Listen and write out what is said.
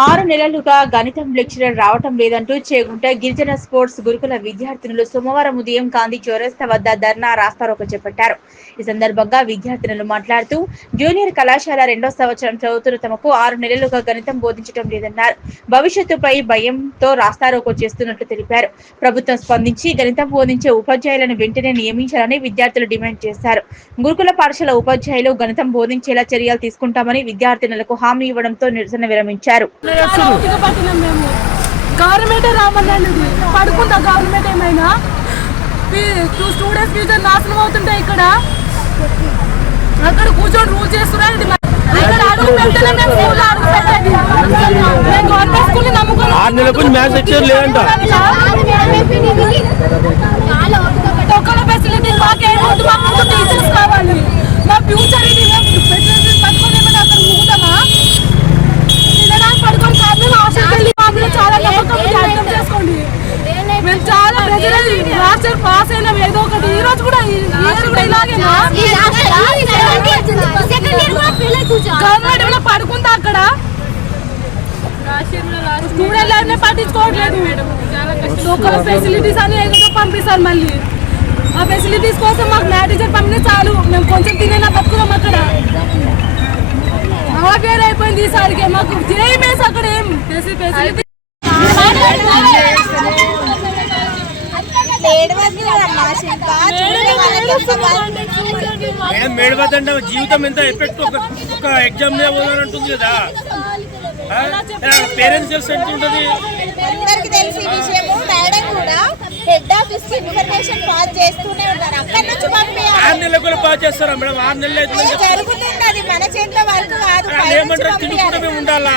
6 నెలలుగా గణితం లెక్చరర్ రావటం లేదంటూ చేగుంట గిరిజన స్పోర్ట్స్ గురుకుల విద్యార్థినులు సోమవారం ఉదయం గాంధీ చౌరస్తా వద్ద ధర్నా రాస్తారోకో చేపట్టారు. ఈ సందర్భంగా విద్యార్థినులు మాట్లాడుతూ జూనియర్ కళాశాల 2వ సంవత్సరం చదువుతున్న తమకు 6 నెలలుగా గణితం బోధించడం లేదన్నారు. భవిష్యత్తుపై భయంతో రాస్తారోకో చేస్తున్నట్లు తెలిపారు. ప్రభుత్వం స్పందించి గణితం బోధించే ఉపాధ్యాయులను వెంటనే నియమించాలని విద్యార్థులు డిమాండ్ చేశారు. గురుకుల పాఠశాల ఉపాధ్యాయులు గణితం బోధించేలా చర్యలు తీసుకుంటామని విద్యార్థినులకు హామీ ఇవ్వడంతో నిరసన విరమించారు. గవర్నమెంట్ రామన్నాడు పడుకుందా గవర్నమెంట్ ఏమైనా స్టూడెంట్స్ ఫ్యూచర్ నాశనం అవుతుంటాయి. ఇక్కడ అక్కడ కూర్చొని రూల్ చేస్తున్నారు. గవర్నమెంట్ స్కూల్ నమ్ముకుని 6 నెలలకు మ్యాథ్స్ లెక్చర్ లేదంట. ఒక్కల ఫెసిలిటీస్ మాకేమవుతుంది, మాకు టీచర్స్ కావాలి. మా ఫ్యూచర్ ఇది ఫెసిలిటీస్ పట్టుకొని ఏమైనా అక్కడ ఊగుతామా? తినడానికి పడుకొని కాదు. మేము హాస్టల్కి వెళ్ళి చాలా నమ్మకం అర్థం చేసుకోండి. మేము చాలా మాస్టర్ పాస్ అయినాం ఏదో ఒకటి. ఈ రోజు కూడా ఇలాగేనా? గవర్నమెంట్ పడుకుందా అక్కడ? స్టూడెంట్ లైఫ్ పట్టించుకోవట్లేదు. ఒక్కల ఫెసిలిటీస్ అని ఏదో పంపిస్తారు. మళ్ళీ ఆ ఫెసిలిటీస్ కోసం మాకు మ్యానేజర్ పంపితే చాలు, మేము కొంచెం తినేలా బతుకుదాం. అక్కడ పేరు అయిపోయింది ఈసారికి. మాకు జేఎంఎస్ అక్కడ ఏం ఫెసిలిటీ మేడవద్దంటే జీవితం ఎంత ఎఫెక్ట్ ఒక ఎగ్జామ్ పోవాలంటుంది కదా. పేరెంట్స్ తెలిసి ఉంటుంది. అందరికి తెలిసి విషయము. మేడం కూడా హెడ్ ఆఫీస్ కి ఇన్ఫర్మేషన్ పాస్ చేస్తూనే ఉంటారు. అక్కడ నుంచి పంపించాలి. 6 నెలలు కూడా పాస్ చేస్తారా మేడం? 6 నెలలు జరుగుతుంది. అది మన చేతిలో వరకు కాదు. ఏమంటారు? తినుకుంటే మేము ఉండాలా?